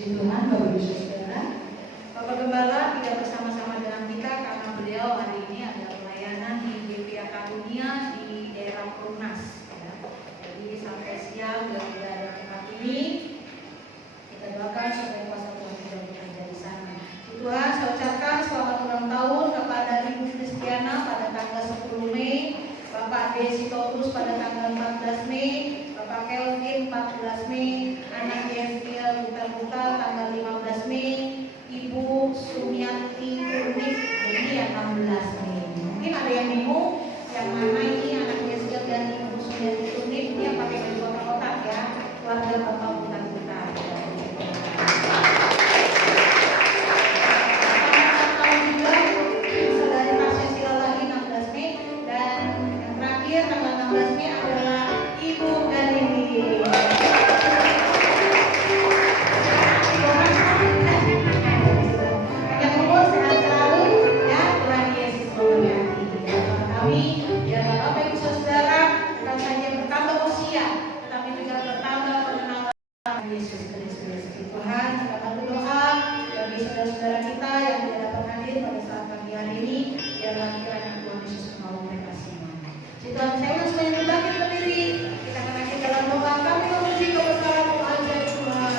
Puji Tuhan, Bapak Ibu Saudara. Bapak Gembala tidak bersama-sama dengan kita karena beliau hari ini adalah pelayanan di dunia di daerah Perumnas. Ya. Jadi sampai siang tidak ada tempat ini. Kita doakan supaya kuasa Tuhan juga bekerja di sana. Tuhan, saya ucapkan selamat ulang tahun kepada Ibu Kristiana pada tanggal 10 Mei, Bapak Desi Torus pada tanggal 14 Mei, Bapak Kelvin 14 Mei, anak Yesriel Buta-Buta tanggal 15 Mei, Ibu Sumiati Unik ini yang 16 Mei. Mungkin ada yang bingung yang mana ini anak Yesriel dan Ibu Sumiati Unik, dia pakai baju kotak-kotak ya, keluarga Bapak Buta-Buta. Tanggal 16 Mei adalah Ibu Galini. Yang umur sehat selalu ya, Tuhan Yesus memberkati. Kami ya Bapak Ibu Saudara bukan saja bertambah usia, tetapi juga bertambah pengenalan Yesus Kristus. Tuhan, kita bantu doa bagi saudara-saudara kita yang tidak dapat hadir pada saat pagi hari ini, biarlah kiranya Tuhan Yesus menolong mereka semua. Tuhan, saya ulang semuanya berbangkit berdiri. Kita akan akhir dalam doa. Kami memuji kebesaran-Mu aja Tuhan.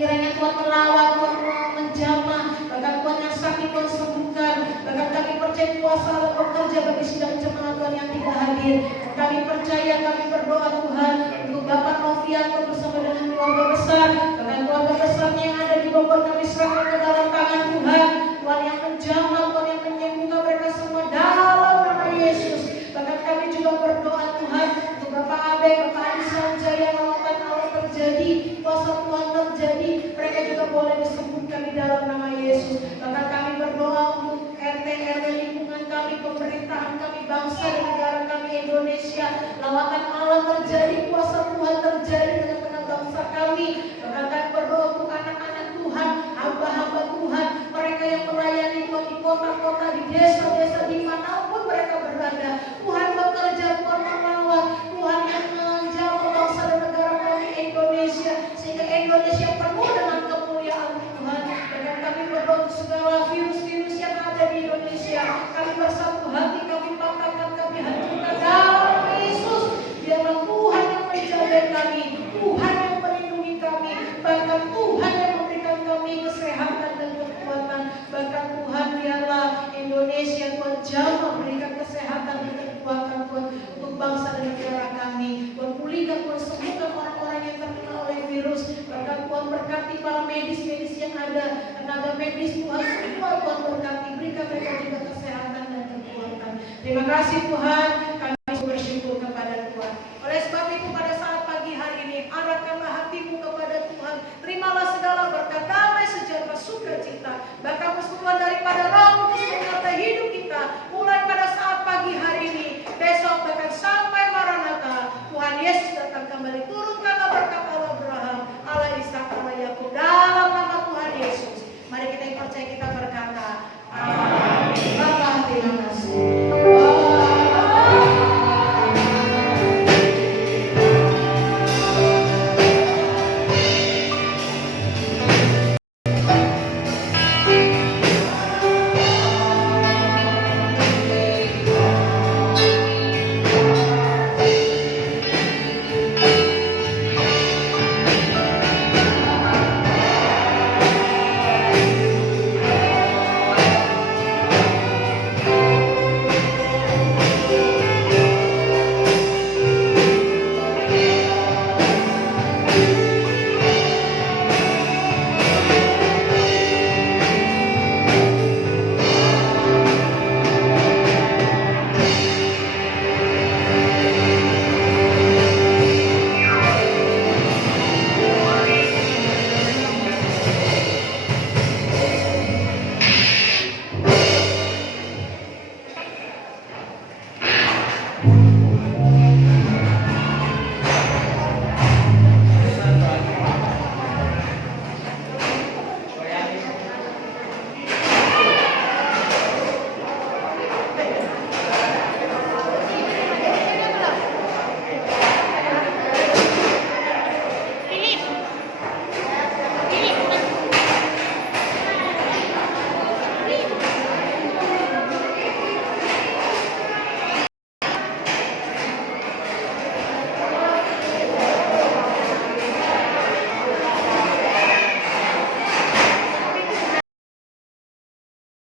Kiranya Tuhan melawat, Tuhan menjamah, bahkan Tuhan yang sakit Tuhan sembuhkan. Bahkan kami percaya kuasa Allah bekerja bagi sidang jemaat Tuhan yang tidak hadir. Kami percaya, kami berdoa Tuhan untuk Bapak Novianto bersama dengan keluarga besar, bahkan keluarga besarnya yang ada di Bogor, kami serahkan ke dalam tangan Tuhan. Tuhan yang menjamah, Tuhan yang menyembuhkan mereka semua dalam nama Yesus. Bahkan kami juga berdoa Tuhan untuk Bapak Abe, Bapak Adi Sanjaya, lawatan Allah terjadi, kuasa Tuhan terjadi, mereka juga boleh disembuhkan di dalam nama Yesus. Bahkan kami berdoa untuk RT lingkungan kami, pemerintahan kami, bangsa dan negara kami Indonesia, lawatan Allah terjadi, kuasa Tuhan terjadi dengan bangsa kami. Bahkan kami berdoa untuk anak-anak Tuhan, hamba-hamba Tuhan, mereka yang melayani Tuhan di kota-kota, di desa-desa, dimanapun mereka berada. Tuhan bekerja, Tuhan melawat, Tuhan yang menjamah bangsa dan negara kami Indonesia, sehingga Indonesia penuh dengan kemuliaan Tuhan. Dan kami berdoa untuk segala virus-virus yang ada di Indonesia, kami bersatu hati, kami patahkan, kami hancurkan dalam Yesus. Biarlah Tuhan yang menjaga kami, Tuhan yang melindungi kami, bahkan Tuhan yang memberikan kami kesehatan dan kekuatan. Bahkan Tuhan, biarlah Indonesia Tuhan jamah berikan kesehatan dan kekuatan Tuhan untuk bangsa dan negara kami. Tuhan pulihkan, Tuhan sembuhkan orang-orang yang terkena oleh virus. Bahkan Tuhan berkati medis-medis yang ada, tenaga medis Tuhan, semua Tuhan berkati, berikan mereka juga kesehatan dan kekuatan. Terima kasih Tuhan,